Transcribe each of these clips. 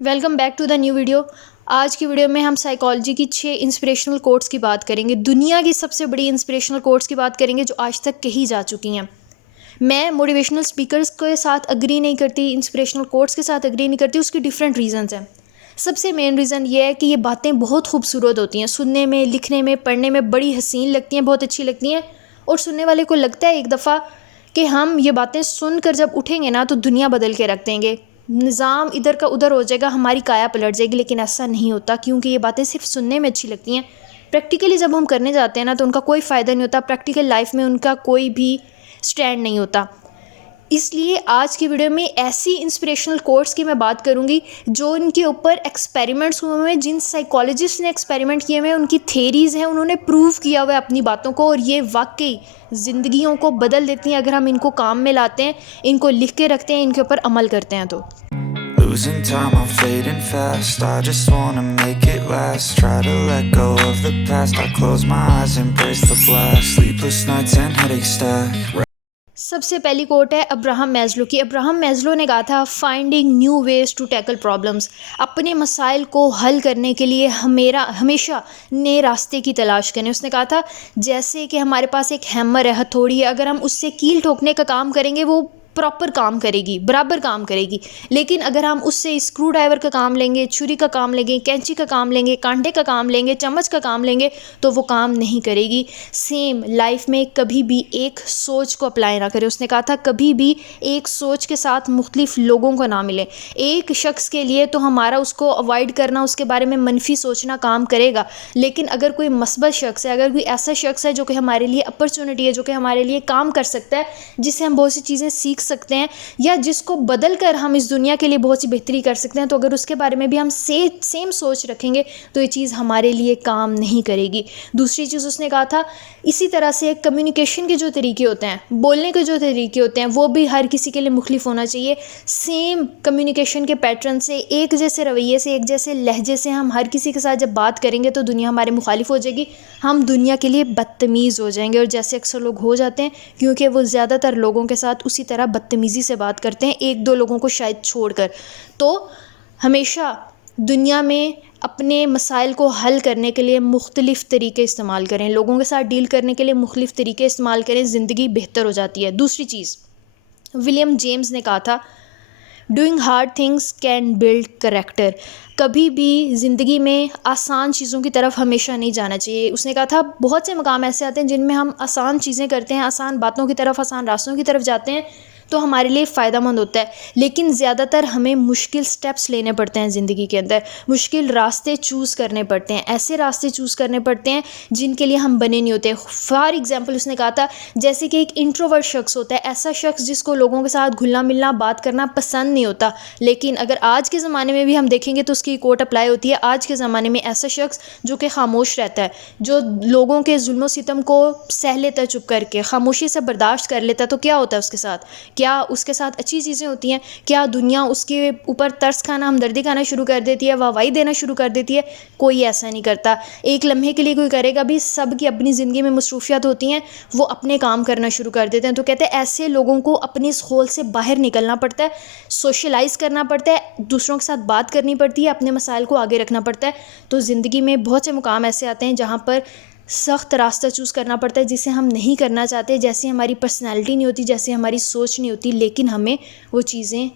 Welcome back to the new video. आज की video में हम साइकोलॉजी की 6 इंस्पिरेशनल कोट्स की बात करेंगे। दुनिया की सबसे बड़ी इंस्पिरेशनल कोट्स की बात करेंगे जो आज तक कही जा चुकी हैं। मैं मोटिवेशनल स्पीकर्स के साथ अग्री नहीं करती, इंस्पिरेशनल कोट्स के साथ अग्री नहीं करती। उसकी डिफरेंट रीजंस हैं। सबसे मेन रीज़न ये है कि ये बातें बहुत खूबसूरत होती हैं, सुनने में, लिखने में, पढ़ने में बड़ी हसीन लगती हैं, बहुत अच्छी लगती हैं। और सुनने वाले को लगता है एक दफ़ा कि हम ये बातें सुनकर जब उठेंगे ना तो दुनिया बदल के रख देंगे, निज़ाम इधर का उधर हो जाएगा, हमारी काया पलट जाएगी। लेकिन ऐसा नहीं होता, क्योंकि ये बातें सिर्फ सुनने में अच्छी लगती हैं। प्रैक्टिकली जब हम करने जाते हैं ना तो उनका कोई फ़ायदा नहीं होता, प्रैक्टिकल लाइफ में उनका कोई भी स्टैंड नहीं होता। इसलिए आज की वीडियो में ऐसी इंस्पिरेशनल कोट्स की मैं बात करूंगी जो इनके ऊपर एक्सपेरिमेंट्स हुए हुए हैं, जिन साइकोलॉजिस्ट ने एक्सपेरिमेंट किए हुए हैं, उनकी थेरीज़ हैं, उन्होंने प्रूव किया हुआ है अपनी बातों को, और ये वाकई ज़िंदगियों को बदल देती हैं अगर हम इनको काम में लाते हैं, इनको लिख के रखते हैं, इनके ऊपर अमल करते हैं तो। Losing time, I'm fading fast. I just wanna make it last. Try to let go of the past. I close my eyes, embrace the blast. Sleepless nights and headaches stack. सबसे पहली कोट है Abraham Maslow की। Abraham Maslow ने कहा था, finding new ways to tackle problems. अपने मसाइल को हल करने के लिए हमेशा नए रास्ते की तलाश करें। उसने कहा था जैसे कि हमारे पास एक हैमर है, हथौड़ी है, अगर हम उससे कील ठोकने का काम करेंगे वो प्रॉपर काम करेगी, बराबर काम करेगी। लेकिन अगर हम उससे स्क्रू ड्राइवर का काम लेंगे, छुरी का काम लेंगे, कैंची का काम लेंगे, कांटे का काम लेंगे, चम्मच का काम लेंगे, तो वो काम नहीं करेगी। सेम लाइफ में कभी भी एक सोच को अप्लाई ना करें। उसने कहा था कभी भी एक सोच के साथ मुख्तलिफ लोगों को ना मिले। एक शख्स के लिए तो हमारा उसको अवॉइड करना, उसके बारे में मनफी सोचना काम करेगा। लेकिन अगर कोई मस्बत शख्स है, अगर कोई ऐसा शख्स है जो कि हमारे लिए अपॉर्चुनिटी है, जो कि हमारे लिए काम कर सकता है, जिससे हम बहुत सी चीज़ें सीख सकते हैं, या जिसको बदल कर हम इस दुनिया के लिए बहुत सी बेहतरी कर सकते हैं, तो अगर उसके बारे में भी हम सेम सोच रखेंगे तो ये चीज़ हमारे लिए काम नहीं करेगी। दूसरी चीज़ उसने कहा था, इसी तरह से कम्युनिकेशन के जो तरीके होते हैं, बोलने के जो तरीके होते हैं, वो भी हर किसी के लिए मुख्तलिफ होना चाहिए। सेम कम्युनिकेशन के पैटर्न से, एक जैसे रवैये से, एक जैसे लहजे से हम हर किसी के साथ जब बात करेंगे तो दुनिया हमारे मुखालिफ हो जाएगी, हम दुनिया के लिए बदतमीज़ हो जाएंगे। और जैसे अक्सर लोग हो जाते हैं, क्योंकि वो ज़्यादातर लोगों के साथ उसी तरह बदतमीज़ी से बात करते हैं, एक दो लोगों को शायद छोड़कर। तो हमेशा दुनिया में अपने मसाइल को हल करने के लिए मुख्तलिफ़ तरीके इस्तेमाल करें, लोगों के साथ डील करने के लिए मुख्तलिफ़ तरीके इस्तेमाल करें, ज़िंदगी बेहतर हो जाती है। दूसरी चीज़ विलियम जेम्स ने कहा था, doing hard things can build character. कभी भी ज़िंदगी में आसान चीज़ों की तरफ हमेशा नहीं जाना चाहिए। उसने कहा था बहुत से मकाम ऐसे आते हैं जिनमें हम आसान चीज़ें करते हैं, आसान बातों की तरफ, आसान रास्तों की तरफ जाते हैं, तो हमारे लिए फ़ायदेमंद होता है। लेकिन ज़्यादातर हमें मुश्किल स्टेप्स लेने पड़ते हैं ज़िंदगी के अंदर, मुश्किल रास्ते चूज़ करने पड़ते हैं, ऐसे रास्ते चूज़ करने पड़ते हैं जिनके लिए हम बने नहीं होते। फॉर एग्ज़ाम्पल उसने कहा था जैसे कि एक इंट्रोवर्ट शख्स होता है, ऐसा शख्स जिसको लोगों के साथ घुलना मिलना, बात करना पसंद नहीं होता। लेकिन अगर आज के ज़माने में भी हम देखेंगे तो उसकी कोट अप्लाई होती है। आज के ज़माने में ऐसा शख्स जो कि खामोश रहता है, जो लोगों के जुल्म सितम को सह लेता है, चुप करके खामोशी से बर्दाश्त कर लेता है, तो क्या होता है उसके साथ? क्या उसके साथ अच्छी चीज़ें होती हैं? क्या दुनिया उसके ऊपर तरस खाना, हमदर्दी खाना शुरू कर देती है, वाहवाही देना शुरू कर देती है? कोई ऐसा नहीं करता। एक लम्हे के लिए कोई करेगा भी, सब की अपनी ज़िंदगी में मसरूफियात होती हैं, वो अपने काम करना शुरू कर देते हैं। तो कहते हैं ऐसे लोगों को अपने इस होल से बाहर निकलना पड़ता है, सोशलाइज़ करना पड़ता है, दूसरों के साथ बात करनी पड़ती है, अपने मसाइल को आगे रखना पड़ता है। तो ज़िंदगी में बहुत से मुकाम ऐसे आते हैं जहाँ पर सख्त रास्ता चूज़ करना पड़ता है, जिसे हम नहीं करना चाहते, जैसी हमारी पर्सनैलिटी नहीं होती, जैसी हमारी सोच नहीं होती, लेकिन हमें वो चीज़ें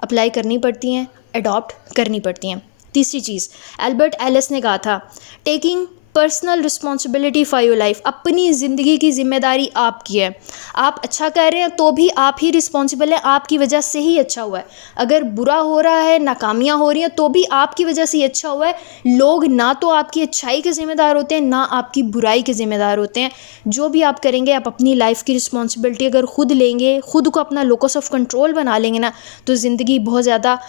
अप्लाई करनी पड़ती हैं, अडॉप्ट करनी पड़ती हैं। तीसरी चीज़ एल्बर्ट एलिस ने कहा था, taking personal responsibility for your life. अपनी ज़िंदगी की जिम्मेदारी आपकी है। आप अच्छा कर रहे हैं तो भी आप ही रिस्पॉन्सिबल हैं, आपकी वजह से ही अच्छा हुआ है। अगर बुरा हो रहा है, नाकामियाँ हो रही हैं, तो भी आपकी वजह से ही अच्छा हुआ है। लोग ना तो आपकी अच्छाई के ज़िम्मेदार होते हैं, ना आपकी बुराई के ज़िम्मेदार होते हैं। जो भी आप करेंगे, आप अपनी लाइफ की रिस्पॉन्सिबिलिटी अगर खुद लेंगे, खुद को अपना लोकस ऑफ कंट्रोल बना लेंगे ना, तो ज़िंदगी बहुत ज़्यादा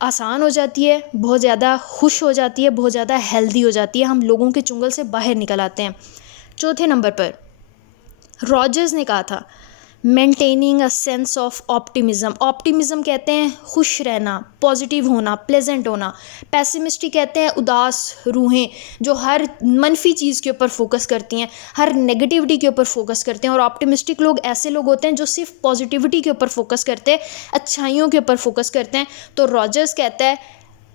आसान हो जाती है, बहुत ज़्यादा खुश हो जाती है, बहुत ज़्यादा हेल्दी हो जाती है। हम लोगों के चुंगल से बाहर निकल आते हैं। चौथे नंबर पर रॉजर्स ने कहा था, maintaining a sense of optimism. Optimism कहते हैं खुश रहना, पॉजिटिव होना, प्लेजेंट होना। पेसिमिस्टिक कहते हैं उदास रूहें, जो हर मनफी चीज़ के ऊपर फोकस करती हैं, हर नेगेटिविटी के ऊपर फोकस करते हैं। और ऑप्टिमिस्टिक लोग ऐसे लोग होते हैं जो सिर्फ पॉजिटिविटी के ऊपर फोकस करते हैं, अच्छाइयों के ऊपर फोकस करते हैं। तो रॉजर्स कहता है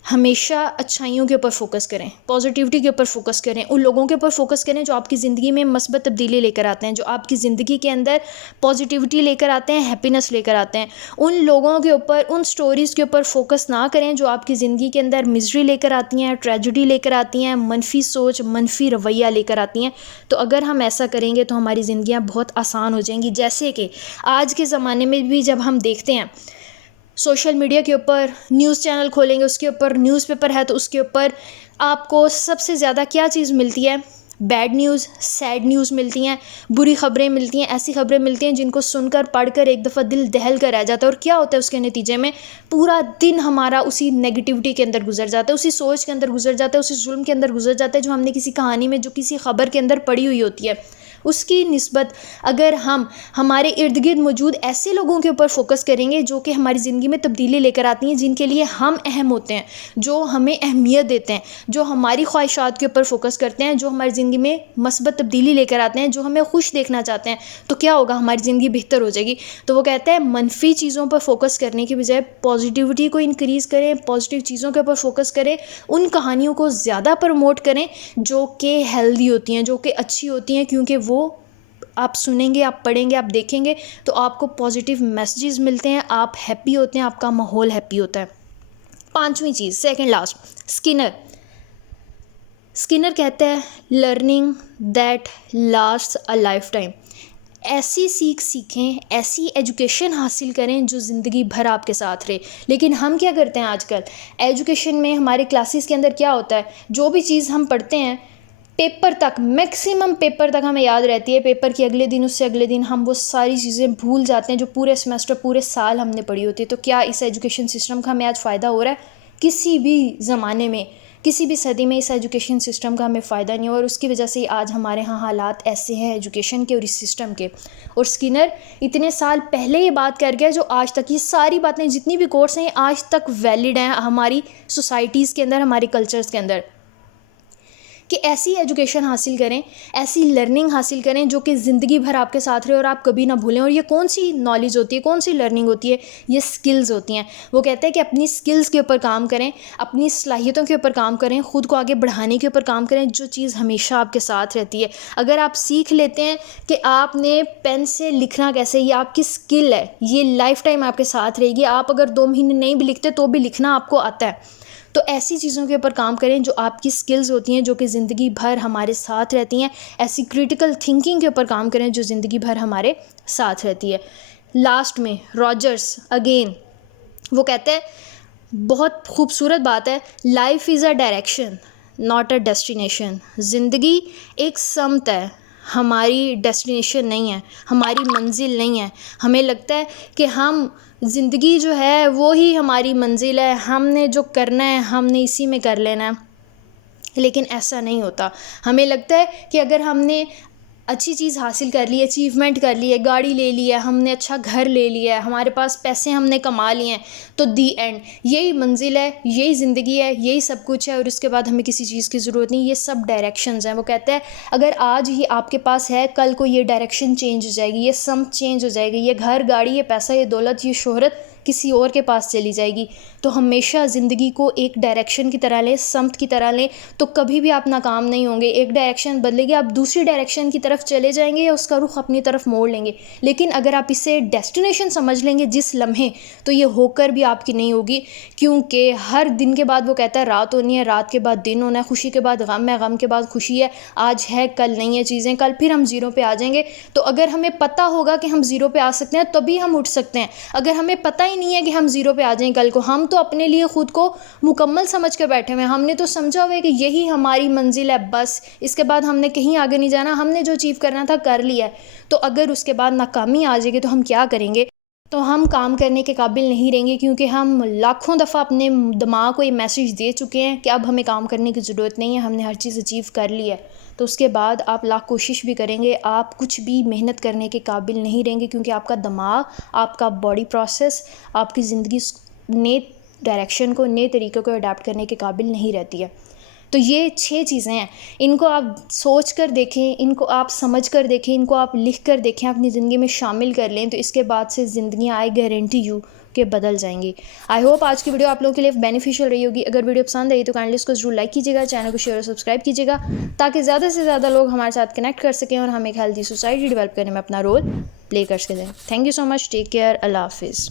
हमेशा अच्छाइयों के ऊपर फोकस करें, पॉजिटिविटी के ऊपर फोकस करें, उन लोगों के ऊपर फोकस करें जो आपकी ज़िंदगी में मस्बत तब्दीली लेकर आते हैं, जो आपकी ज़िंदगी के अंदर पॉजिटिविटी लेकर आते हैं, हैप्पीनेस लेकर आते हैं। उन लोगों के ऊपर, उन स्टोरीज़ के ऊपर फोकस ना करें जो आपकी ज़िंदगी के अंदर मिजरी लेकर आती हैं, ट्रेजिडी लेकर आती हैं, मनफी सोच, मनफी रवैया लेकर आती हैं। तो अगर हम ऐसा करेंगे तो हमारी ज़िंदगियाँ बहुत आसान हो जाएंगी। जैसे कि आज के ज़माने में भी जब हम देखते हैं सोशल मीडिया के ऊपर, न्यूज़ चैनल खोलेंगे उसके ऊपर, न्यूज़पेपर है तो उसके ऊपर आपको सबसे ज़्यादा क्या चीज़ मिलती है? बैड न्यूज़, सैड न्यूज़ मिलती हैं, बुरी ख़बरें मिलती हैं, ऐसी ख़बरें मिलती हैं जिनको सुनकर पढ़कर एक दफ़ा दिल दहल कर रह जाता है। और क्या होता है उसके नतीजे में? पूरा दिन हमारा उसी नेगेटिविटी के अंदर गुजर जाता है, उसी सोच के अंदर गुजर जाता है, उसी जुल्म के अंदर गुजर जाता है जो हमने किसी कहानी में, जो किसी ख़बर के अंदर पढ़ी हुई होती है। उसकी निस्बत अगर हम हमारे इर्द गिर्द मौजूद ऐसे लोगों के ऊपर फोकस करेंगे जो कि हमारी ज़िंदगी में तब्दीली लेकर आती हैं, जिनके लिए हम अहम होते हैं, जो हमें अहमियत देते हैं, जो हमारी ख्वाहिशात के ऊपर फोकस करते हैं, जो हमारी ज़िंदगी में मस्बत तब्दीली लेकर आते हैं, जो हमें खुश देखना चाहते हैं, तो क्या होगा? हमारी ज़िंदगी बेहतर हो जाएगी। तो वो कहते हैं मनफी चीज़ों पर फोकस करने की बजाय पॉजिटिविटी को इंक्रीज़ करें, पॉजिटिव चीज़ों के ऊपर फोकस करें, उन कहानियों को ज़्यादा प्रमोट करें जो कि हेल्दी होती हैं, जो कि अच्छी होती हैं, क्योंकि वो आप सुनेंगे, आप पढ़ेंगे, आप देखेंगे तो आपको पॉजिटिव मैसेजेस मिलते हैं, आप हैप्पी होते हैं, आपका माहौल हैप्पी होता है। पांचवी चीज़, सेकंड लास्ट, स्किनर कहते हैं learning that lasts a life time. ऐसी सीखें, ऐसी एजुकेशन हासिल करें जो ज़िंदगी भर आपके साथ रहे। लेकिन हम क्या करते हैं आजकल? एजुकेशन में हमारे क्लासेस के अंदर क्या होता है? जो भी चीज़ हम पढ़ते हैं पेपर तक, मैक्सिमम पेपर तक हमें याद रहती है, पेपर के अगले दिन, उससे अगले दिन हम वो सारी चीज़ें भूल जाते हैं जो पूरे सेमेस्टर, पूरे साल हमने पढ़ी होती है। तो क्या इस एजुकेशन सिस्टम का हमें आज फ़ायदा हो रहा है? किसी भी ज़माने में, किसी भी सदी में इस एजुकेशन सिस्टम का हमें फ़ायदा नहीं हो, और उसकी वजह से आज हमारे यहाँ हालात ऐसे हैं एजुकेशन के और इस सिस्टम के। और स्किनर इतने साल पहले ये बात कर गया जो आज तक, ये सारी बातें जितनी भी कोर्स हैं आज तक वैलिड हैं हमारी सोसाइटीज़ के अंदर, हमारे कल्चर्स के अंदर, कि ऐसी एजुकेशन हासिल करें, ऐसी लर्निंग हासिल करें जो कि ज़िंदगी भर आपके साथ रहे और आप कभी ना भूलें। और ये कौन सी नॉलेज होती है, कौन सी लर्निंग होती है? ये स्किल्स होती हैं। वो कहते हैं कि अपनी स्किल्स के ऊपर काम करें, अपनी सलाहियतों के ऊपर काम करें, ख़ुद को आगे बढ़ाने के ऊपर काम करें, जो चीज़ हमेशा आपके साथ रहती है। अगर आप सीख लेते हैं कि आपने पेन से लिखना कैसे, ये आपकी स्किल है, ये लाइफ टाइम आपके साथ रहेगी। आप अगर 2 महीने नहीं भी लिखते तो भी लिखना आपको आता है। तो ऐसी चीज़ों के ऊपर काम करें जो आपकी स्किल्स होती हैं, जो कि ज़िंदगी भर हमारे साथ रहती हैं। ऐसी क्रिटिकल थिंकिंग के ऊपर काम करें जो ज़िंदगी भर हमारे साथ रहती है। लास्ट में रॉजर्स अगेन वो कहते हैं, बहुत खूबसूरत बात है, life is a direction not a destination. ज़िंदगी एक समत है, हमारी डेस्टिनेशन नहीं है, हमारी मंजिल नहीं है। हमें लगता है कि हम ज़िंदगी जो है वो ही हमारी मंजिल है, हमने जो करना है हमने इसी में कर लेना है, लेकिन ऐसा नहीं होता। हमें लगता है कि अगर हमने अच्छी चीज़ हासिल कर ली, अचीवमेंट कर ली है, गाड़ी ले ली है, हमने अच्छा घर ले लिया है, हमारे पास पैसे हमने कमा लिए हैं, तो दी एंड यही मंजिल है, यही ज़िंदगी है, यही सब कुछ है और उसके बाद हमें किसी चीज़ की ज़रूरत नहीं। ये सब डायरेक्शंस हैं। वो कहते हैं अगर आज ही आपके पास है, कल को ये डायरेक्शन चेंज हो जाएगी, ये समत चेंज हो जाएगी, ये घर, गाड़ी, ये पैसा, ये दौलत, ये शोहरत किसी और के पास चली जाएगी। तो हमेशा ज़िंदगी को एक डायरेक्शन की तरह लें, समत की तरह लें, तो कभी भी आप नाकाम नहीं होंगे। एक डायरेक्शन बदलेगी, आप दूसरी डायरेक्शन की तरफ चले जाएंगे या उसका रुख अपनी तरफ मोड़ लेंगे। लेकिन अगर आप इसे डेस्टिनेशन समझ लेंगे जिस लम्हे, तो ये होकर भी आपकी नहीं होगी, क्योंकि हर दिन के बाद वो कहता है रात होनी है, रात के बाद दिन होना है, खुशी के बाद गम है, गम के बाद खुशी है, आज है कल नहीं है चीज़ें, कल फिर हम ज़ीरो पे आ जाएंगे। तो अगर हमें पता होगा कि हम ज़ीरो पे आ सकते हैं तभी हम उठ सकते हैं। अगर हमें पता ही नहीं है कि हम ज़ीरो पे आ जाएं कल को, हम तो अपने लिए ख़ुद को मुकम्मल समझ कर बैठे हुए हैं। हमने तो समझा हुआ है कि यही हमारी मंजिल है, बस इसके बाद हमने कहीं आगे नहीं जाना, हमने जो अचीव करना था कर लिया है। तो अगर उसके बाद नाकामी आ जाएगी तो हम क्या करेंगे? तो हम काम करने के काबिल नहीं रहेंगे, क्योंकि हम लाखों दफ़ा अपने दिमाग को ये मैसेज दे चुके हैं कि अब हमें काम करने की ज़रूरत नहीं है, हमने हर चीज़ अचीव कर ली है। तो उसके बाद आप लाख कोशिश भी करेंगे, आप कुछ भी मेहनत करने के काबिल नहीं रहेंगे, क्योंकि आपका दिमाग, आपका बॉडी प्रोसेस आपकी ज़िंदगी नए डायरेक्शन को, नए तरीक़े को अडेप्ट करने के काबिल नहीं रहती है। तो ये 6 चीज़ें हैं, इनको आप सोच कर देखें, इनको आप समझ कर देखें, इनको आप लिख कर देखें, अपनी ज़िंदगी में शामिल कर लें, तो इसके बाद से ज़िंदगी, आई गारंटी यू, आपके बदल जाएंगी। आई होप आज की वीडियो आप लोगों के लिए बेनिफिशियल रही होगी। अगर वीडियो पसंद आई तो काइंडली इसको जरूर लाइक कीजिएगा, चैनल को शेयर और सब्सक्राइब कीजिएगा ताकि ज़्यादा से ज़्यादा लोग हमारे साथ कनेक्ट कर सकें और हम एक हेल्दी सोसाइटी डेवलप करने में अपना रोल प्ले कर सकें। Thank you so much, take care, अल्लाह हाफिज़।